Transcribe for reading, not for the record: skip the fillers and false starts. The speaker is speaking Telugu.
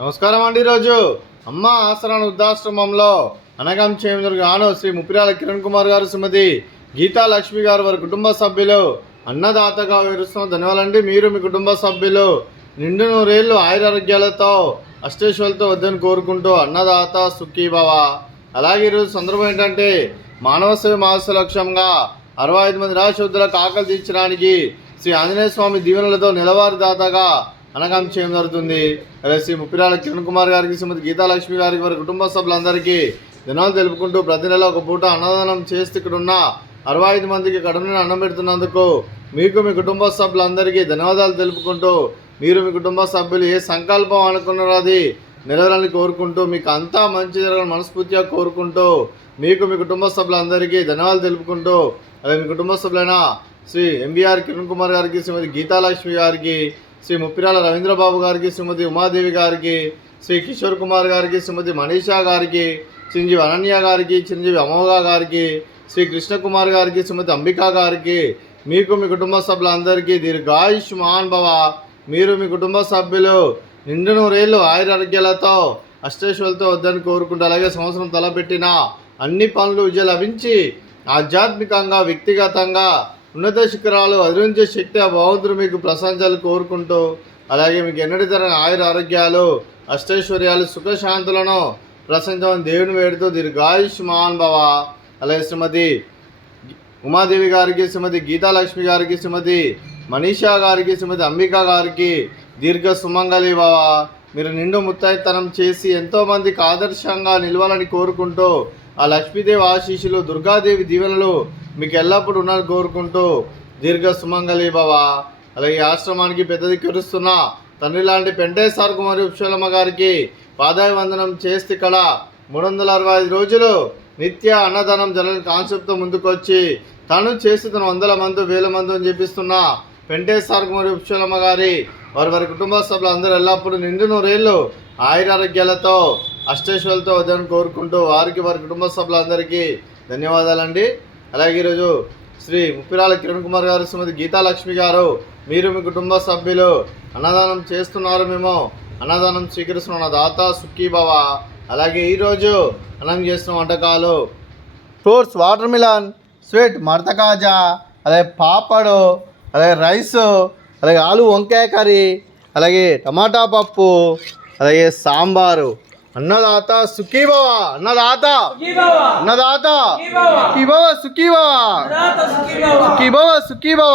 నమస్కారం అండి. ఈరోజు అమ్మ ఆసరాన వృద్ధాశ్రమంలో అనగం చేయగాను శ్రీ ముప్పిరాల కిరణ్ కుమార్ గారు, శ్రీమతి గీతా లక్ష్మి గారు, వారి కుటుంబ సభ్యులు అన్నదాతగా వివరిస్తున్నాం. ధన్యవాదాలండి. మీరు మీ కుటుంబ సభ్యులు నిండు నూరేళ్లు ఆయురారోగ్యాలతో అష్టేశ్వరులతో వద్దని కోరుకుంటూ అన్నదాత సుఖీభవ. అలాగే ఈరోజు సందర్భం ఏంటంటే మానవ సేవ మాస లక్ష్యంగా 65 మంది రాశుద్ధులకు ఆకలి తీర్చడానికి శ్రీ ఆంజనేయ స్వామి దీవెనలతో నెలవారీ దాతగా అనగం చేయడం జరుగుతుంది. అలాగే శ్రీ ముప్పిరాల కిరణ్ కుమార్ గారికి, శ్రీమతి గీతా లక్ష్మి గారికి, వారి కుటుంబ సభ్యులందరికీ దినాలు తెలుపుకుంటూ ప్రతి నెల ఒక పూట అన్నదానం చేస్తే ఇక్కడ ఉన్న 65 మందికి కడుపున అన్నం పెడుతున్నందుకు మీకు మీ కుటుంబ సభ్యులందరికీ ధన్యవాదాలు తెలుపుకుంటూ, మీరు మీ కుటుంబ సభ్యులు ఏ సంకల్పం అనుకున్నారో అది నెరవేరాలని కోరుకుంటూ, మీకు అంతా మంచి జరగాలని మనస్ఫూర్తిగా కోరుకుంటూ, మీకు మీ కుటుంబ సభ్యులందరికీ ధన్యవాదాలు తెలుపుకుంటూ, అలాగే మీ కుటుంబ సభ్యులైన శ్రీ ఎంబీఆర్ కిరణ్ కుమార్ గారికి, శ్రీమతి గీతా లక్ష్మి గారికి, శ్రీ ముప్పిరాల రవీంద్రబాబు గారికి, శ్రీమతి ఉమాదేవి గారికి, శ్రీ కిషోర్ కుమార్ గారికి, శ్రీమతి మనీషా గారికి, చిరంజీవి అనన్య గారికి, చిరంజీవి అమోఘ గారికి, శ్రీ కృష్ణకుమార్ గారికి, శ్రీమతి అంబికా గారికి, మీకు మీ కుటుంబ సభ్యులందరికీ దీర్ఘాయుష్మాన్ భవ. మీరు మీ కుటుంబ సభ్యులు నిండు నూరేళ్లు ఆయురారోగ్యాలతో అష్టేశ్వరులతో వద్దని కోరుకుంటూ, అలాగే సంవత్సరం తలపెట్టిన అన్ని పనులు విజయం లభించి ఆధ్యాత్మికంగా వ్యక్తిగతంగా ఉన్నత శిఖరాలు అధిరించే శక్తి ఆ భగవంతుడు మీకు ప్రశంసలు కోరుకుంటూ, అలాగే మీకు ఎన్నటి తరగని ఆయుర ఆరోగ్యాలు అష్టైశ్వర్యాలు సుఖశాంతులను ప్రశంసమని దేవుని వేడుతూ దీర్ఘాయుష్మాన్ భవ. అలాగే శ్రీమతి ఉమాదేవి గారికి, శ్రీమతి గీతా లక్ష్మి గారికి, శ్రీమతి మనీషా గారికి, శ్రీమతి అంబికా గారికి దీర్ఘ సుమంగళి భవ. మీరు నిండు ముత్తైతనం చేసి ఎంతోమందికి ఆదర్శంగా నిలవాలని కోరుకుంటూ, ఆ లక్ష్మీదేవి ఆశీస్సులు దుర్గాదేవి దీవెనలు మీకు ఎల్లప్పుడూ ఉన్నారని కోరుకుంటూ దీర్ఘ సుమంగళి భవ. అలాగే ఆశ్రమానికి పెద్ద దిక్కురుస్తున్న తండ్రి లాంటి పెంటేశ్వర కుమారి ఉప్షలమ్మ గారికి పాదాయ వందనం చేస్తే ఇక్కడ 365 రోజులు నిత్య అన్నదానం జరగని కాన్సెప్ట్తో ముందుకొచ్చి తను చేసి తన 100 మంది 1000 మంది అని చెప్పిస్తున్న పెంటేశ్వర కుమారి ఉప్షలమ్మ గారి వారి కుటుంబ సభ్యులు అందరూ ఎల్లప్పుడూ నిండు నూరేళ్లు ఆయురారోగ్యాలతో అష్టేశ్వరులతో వద్దని కోరుకుంటూ వారికి వారి కుటుంబ సభ్యులందరికీ ధన్యవాదాలండి. అలాగే ఈరోజు శ్రీ ముప్పిరాల కిరణ్ కుమార్ గారు, శ్రీమతి గీతా లక్ష్మి గారు, మీరు మీ కుటుంబ సభ్యులు అన్నదానం చేస్తున్నారు. మేము అన్నదానం స్వీకరిస్తున్న దాత సుఖీభవ. అలాగే ఈరోజు అన్నం చేస్తున్న వంటకాలు fruits, water melon, sweet, madatha kaja, అలాగే పాపడు, అలాగే రైస్, అలాగే ఆలు వంకాయ కర్రీ, అలాగే టమాటా పప్పు, అలాగే సాంబారు. అన్నదాత సుఖీభవ. అన్నదాత అన్నదాత సుఖీభవ సుఖీభవ సుఖీభవ సుఖీభవ.